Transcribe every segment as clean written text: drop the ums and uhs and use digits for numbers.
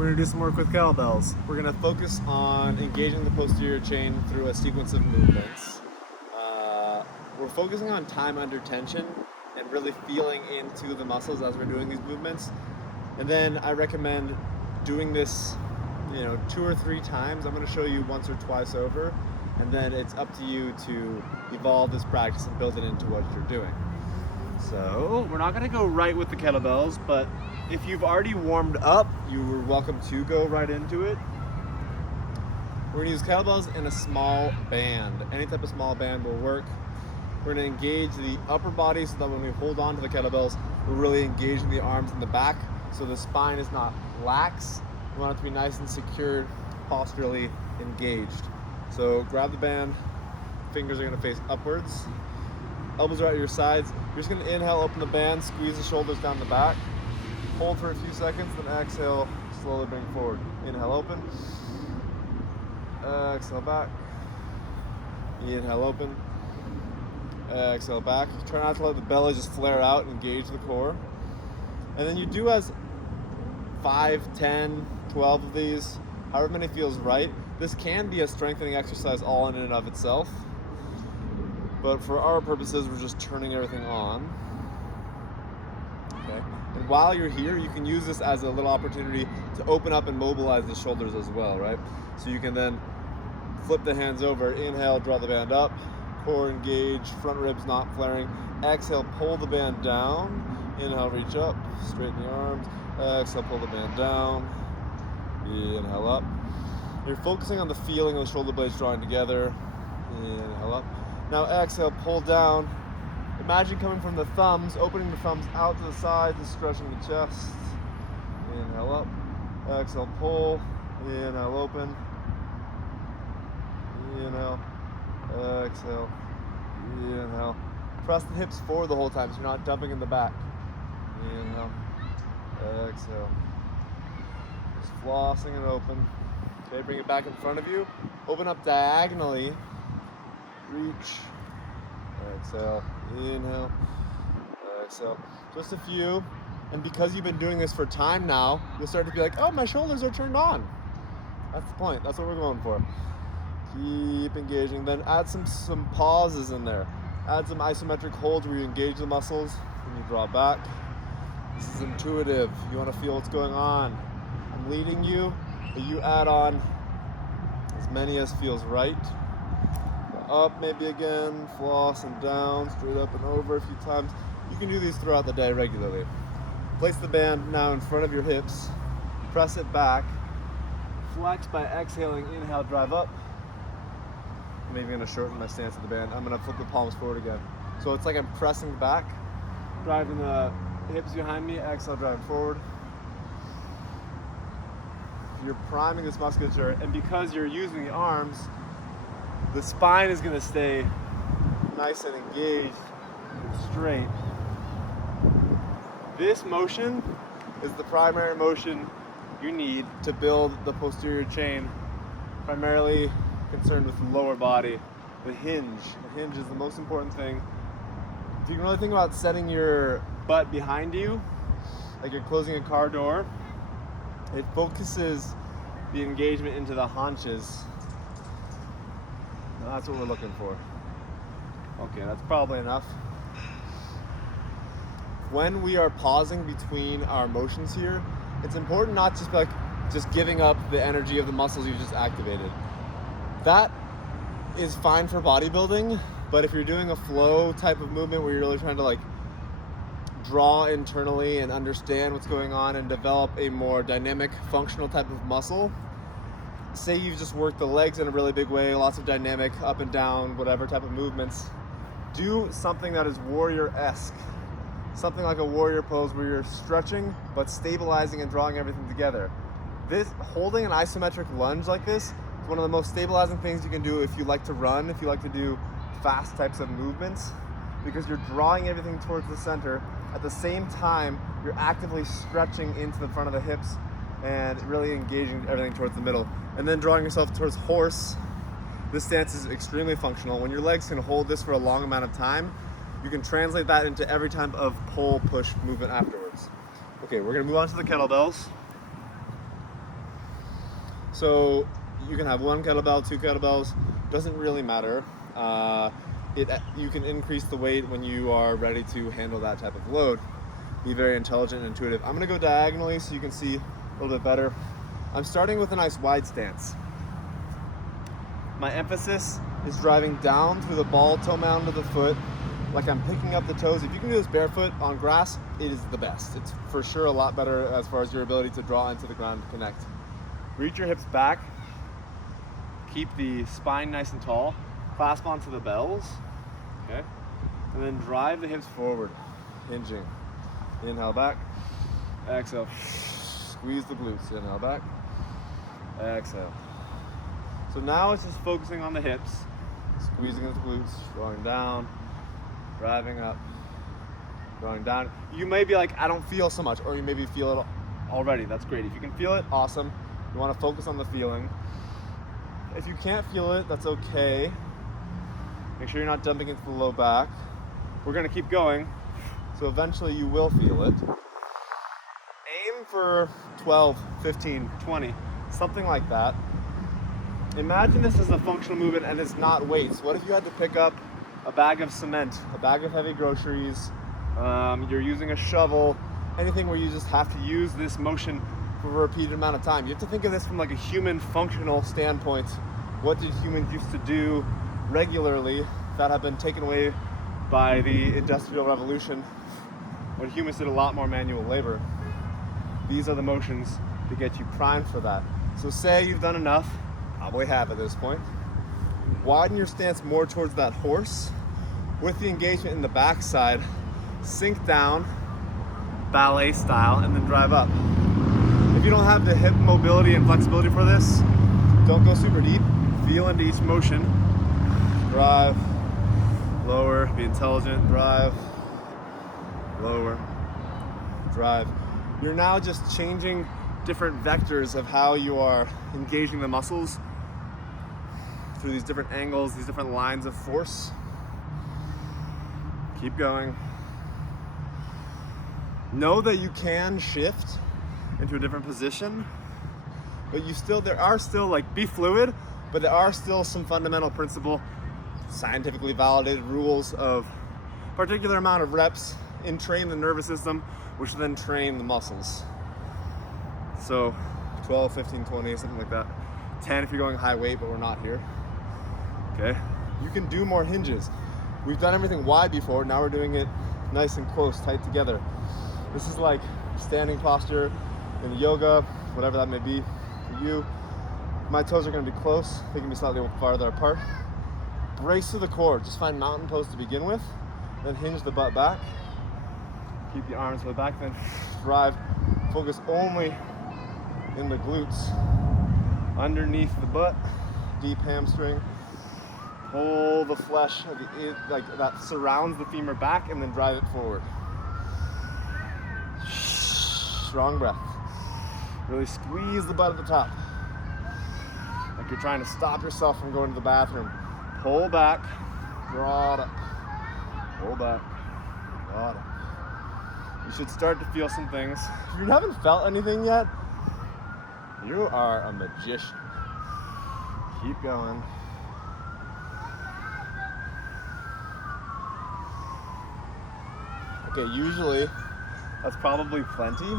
We're gonna do some work with kettlebells. We're gonna focus on engaging the posterior chain through a sequence of movements. We're focusing on time under tension and really feeling into the muscles as we're doing these movements. And then I recommend doing this, 2 or 3 times. I'm gonna show you once or twice over, and then it's up to you to evolve this practice and build it into what you're doing. So we're not gonna go right with the kettlebells, but if you've already warmed up, you are welcome to go right into it. We're gonna use kettlebells in a small band. Any type of small band will work. We're gonna engage the upper body so that when we hold on to the kettlebells, we're really engaging the arms in the back so the spine is not lax. We want it to be nice and secured, posturally engaged. So grab the band, fingers are gonna face upwards. Elbows are at your sides. You're just gonna inhale, open the band, squeeze the shoulders down the back. Hold for a few seconds, then exhale, slowly bring forward. Inhale, open. Exhale, back. Inhale, open. Exhale, back. Try not to let the belly just flare out, engage the core. And then you do as 5, 10, 12 of these, however many feels right. This can be a strengthening exercise all in and of itself. But for our purposes, we're just turning everything on. Okay. And while you're here, you can use this as a little opportunity to open up and mobilize the shoulders as well, right? So you can then flip the hands over, inhale, draw the band up, core engaged, front ribs not flaring. Exhale, pull the band down. Inhale, reach up, straighten the arms. Exhale, pull the band down. Inhale up. You're focusing on the feeling of the shoulder blades drawing together. Inhale up. Now exhale, pull down. Imagine coming from the thumbs, opening the thumbs out to the sides and stretching the chest. Inhale up. Exhale, pull. Inhale, open. Inhale. Exhale. Inhale. Press the hips forward the whole time so you're not dumping in the back. Inhale. Exhale. Just flossing and open. Okay, bring it back in front of you. Open up diagonally. Reach. Exhale. Inhale. Exhale. Just a few. And because you've been doing this for time now, you'll start to be like, oh, my shoulders are turned on. That's the point. That's what we're going for. Keep engaging. Then add some pauses in there. Add some isometric holds where you engage the muscles and you draw back. This is intuitive. You want to feel what's going on. I'm leading you, but you add on as many as feels right. Up maybe again, floss and down, straight up and over a few times. You can do these throughout the day regularly. Place the band now in front of your hips. Press it back. Flex by exhaling, inhale, drive up. I'm even gonna shorten my stance of the band. I'm gonna flip the palms forward again. So it's like I'm pressing back, driving the hips behind me, exhale, driving forward. You're priming this musculature, and because you're using the arms, the spine is gonna stay nice and engaged and straight. This motion is the primary motion you need to build the posterior chain, primarily concerned with the lower body. The hinge. The hinge is the most important thing. If you can really think about setting your butt behind you, like you're closing a car door, it focuses the engagement into the haunches. Now that's what we're looking for. Okay, that's probably enough. When we are pausing between our motions here, it's important not just just giving up the energy of the muscles you just activated. That is fine for bodybuilding, but if you're doing a flow type of movement where you're really trying to draw internally and understand what's going on and develop a more dynamic, functional type of muscle, say you've just worked the legs in a really big way, lots of dynamic up and down, whatever type of movements, do something that is warrior-esque. Something like a warrior pose where you're stretching but stabilizing and drawing everything together. Holding an isometric lunge like this is one of the most stabilizing things you can do if you like to run, if you like to do fast types of movements, because you're drawing everything towards the center. At the same time, you're actively stretching into the front of the hips and really engaging everything towards the middle. And then drawing yourself towards horse. This stance is extremely functional. When your legs can hold this for a long amount of time, you can translate that into every type of pull-push movement afterwards. Okay, we're gonna move on to the kettlebells. So you can have one kettlebell, two kettlebells, doesn't really matter. You can increase the weight when you are ready to handle that type of load. Be very intelligent and intuitive. I'm gonna go diagonally so you can see a little bit better. I'm starting with a nice wide stance. My emphasis is driving down through the ball toe mound of the foot, like I'm picking up the toes. If you can do this barefoot on grass, it is the best. It's for sure a lot better as far as your ability to draw into the ground to connect. Reach your hips back. Keep the spine nice and tall. Clasp onto the bells, okay? And then drive the hips forward, hinging. Inhale back, exhale. Squeeze the glutes, inhale back, exhale. So now it's just focusing on the hips, squeezing the glutes, drawing down, driving up, drawing down. You may be like, I don't feel so much, or you maybe feel it already. That's great. If you can feel it, awesome. You want to focus on the feeling. If you can't feel it, that's okay. Make sure you're not dumping into the low back. We're gonna keep going, so eventually you will feel it. Aim for 12, 15, 20, something like that. Imagine this as a functional movement and it's not weights. What if you had to pick up a bag of cement, a bag of heavy groceries, you're using a shovel, anything where you just have to use this motion for a repeated amount of time. You have to think of this from like a human functional standpoint. What did humans used to do regularly that have been taken away by the Industrial Revolution when humans did a lot more manual labor? These are the motions to get you primed for that. So say you've done enough, probably have at this point. Widen your stance more towards that horse with the engagement in the backside. Sink down, ballet style, and then drive up. If you don't have the hip mobility and flexibility for this, don't go super deep. Feel into each motion. Drive, lower, be intelligent, drive, lower, drive. You're now just changing different vectors of how you are engaging the muscles through these different angles, these different lines of force. Keep going. Know that you can shift into a different position, but there are still like, be fluid, but there are still some fundamental principle, scientifically validated rules of particular amount of reps train the nervous system, which then train the muscles. So 12, 15, 20, something like that. 10 if you're going high weight, but we're not here. Okay, you can do more hinges. We've done everything wide before, now we're doing it nice and close, tight together. This is like standing posture in yoga, whatever that may be for you. My toes are gonna be close, they can be slightly farther apart. Brace to the core, just find mountain pose to begin with, then hinge the butt back. Keep the arms for the back, then drive. Focus only in the glutes. Underneath the butt, deep hamstring. Pull the flesh like that surrounds the femur back and then drive it forward. Strong breath. Really squeeze the butt at the top. Like you're trying to stop yourself from going to the bathroom. Pull back, draw it up. Pull back, draw it up. You should start to feel some things. If you haven't felt anything yet, you are a magician. Keep going. Okay, usually that's probably plenty.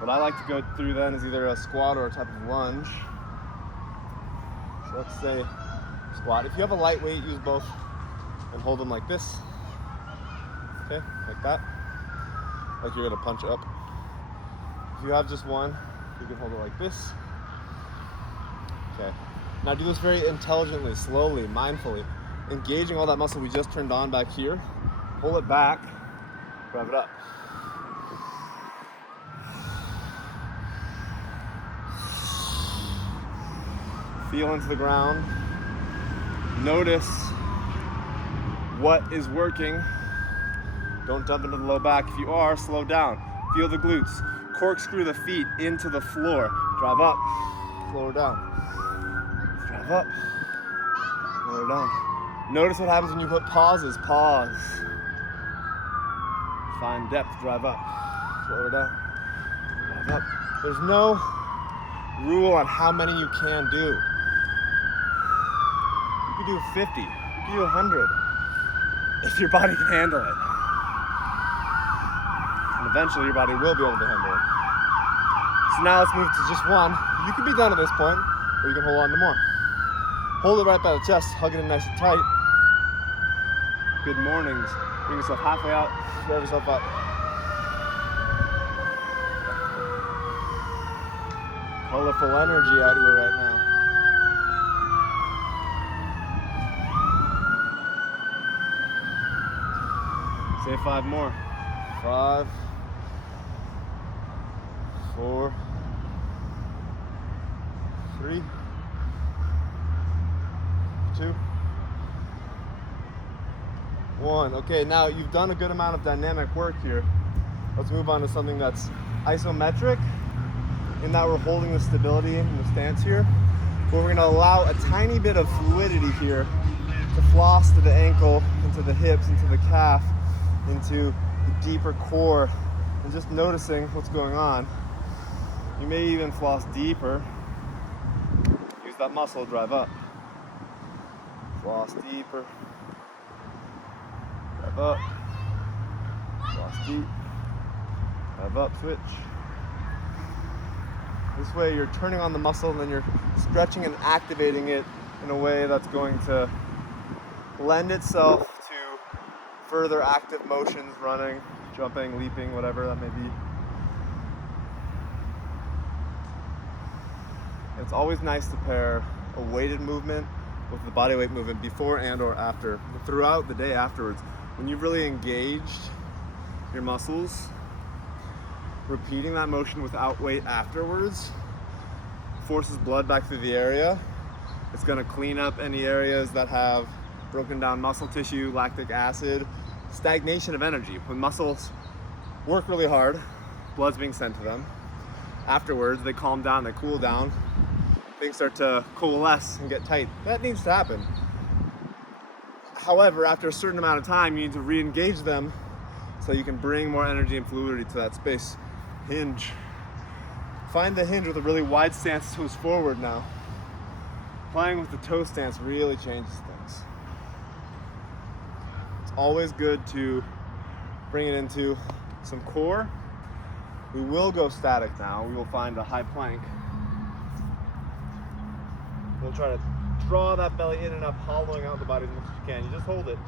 What I like to go through then is either a squat or a type of lunge. So let's say squat. If you have a light weight, use both and hold them like this. Okay, like that. Like you're gonna punch up. If you have just one, you can hold it like this. Okay. Now do this very intelligently, slowly, mindfully, engaging all that muscle we just turned on back here. Pull it back, drive it up. Feel into the ground. Notice what is working. Don't dump into the low back. If you are, slow down. Feel the glutes. Corkscrew the feet into the floor. Drive up, lower down. Drive up, lower down. Notice what happens when you put pauses. Pause. Find depth, drive up, lower down, drive up. There's no rule on how many you can do. You can do 50, you can do 100, if your body can handle it. And eventually your body will be able to handle it. So now let's move to just one. You can be done at this point, or you can hold on to more. Hold it right by the chest, hug it in nice and tight. Good mornings. Bring yourself halfway out, rev yourself up. Colorful energy out here right now. Say 5 more. 5, 4, 3, 2, 1. Okay, now you've done a good amount of dynamic work here. Let's move on to something that's isometric, in that we're holding the stability in the stance here, but we're going to allow a tiny bit of fluidity here to floss to the ankle, into the hips, into the calf, into the deeper core, and just noticing what's going on. You may even floss deeper. Use that muscle to drive up. Floss deeper. Drive up. Floss deep. Drive up, switch. This way you're turning on the muscle and then you're stretching and activating it in a way that's going to lend itself to further active motions, running, jumping, leaping, whatever that may be. It's always nice to pair a weighted movement with the body weight movement before and or after. Throughout the day afterwards, when you've really engaged your muscles, repeating that motion without weight afterwards forces blood back through the area. It's going to clean up any areas that have broken down muscle tissue, lactic acid, stagnation of energy. When muscles work really hard, blood's being sent to them. Afterwards, they calm down, they cool down, things start to coalesce and get tight. That needs to happen. However, after a certain amount of time, you need to re-engage them so you can bring more energy and fluidity to that space. Hinge. Find the hinge with a really wide stance, toes forward now. Playing with the toe stance really changes things. It's always good to bring it into some core. We will go static now. We will find a high plank. We'll try to draw that belly in and up, hollowing out the body as much as you can. You just hold it.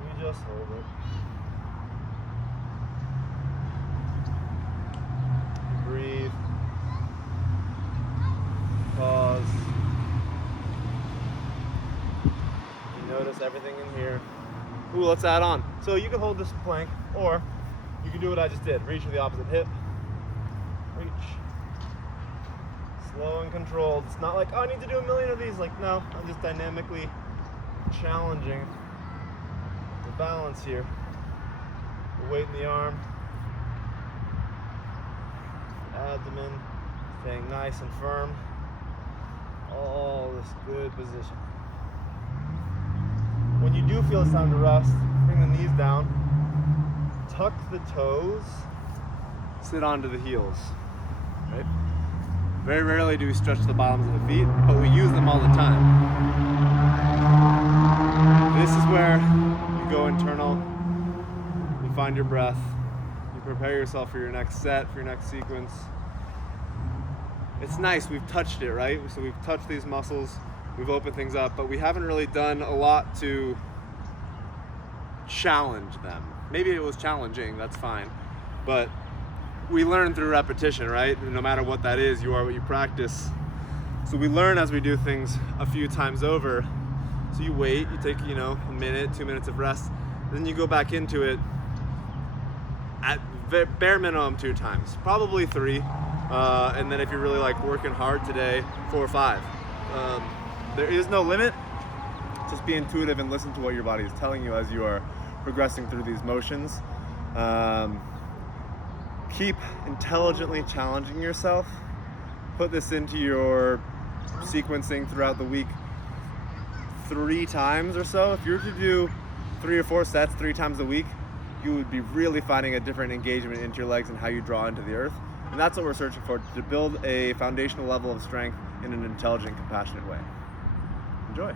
You just hold it. Breathe. Pause. You notice everything in here. Ooh, let's add on. So you can hold this plank, or you can do what I just did. Reach with the opposite hip. Reach. Slow and controlled. It's not like, oh, I need to do a million of these. Like, no, I'm just dynamically challenging the balance here. The weight in the arm. Abdomen staying nice and firm. All this good position. When you do feel it's time to rest, bring the knees down, tuck the toes, sit onto the heels. Right? Very rarely do we stretch the bottoms of the feet, but we use them all the time. This is where you go internal, you find your breath, you prepare yourself for your next set, for your next sequence. It's nice, we've touched it, right? So we've touched these muscles, we've opened things up, but we haven't really done a lot to challenge them. Maybe it was challenging, that's fine. But we learn through repetition, right? No matter what that is, you are what you practice. So we learn as we do things a few times over. So you wait, you take, a minute, 2 minutes of rest, then you go back into it at bare minimum 2 times, probably 3. And then if you're really working hard today, 4 or 5. There is no limit. Just be intuitive and listen to what your body is telling you as you are progressing through these motions. Keep intelligently challenging yourself. Put this into your sequencing throughout the week 3 times or so. If you were to do 3 or 4 sets 3 times a week, you would be really finding a different engagement into your legs and how you draw into the earth. And that's what we're searching for, to build a foundational level of strength in an intelligent, compassionate way. Enjoy.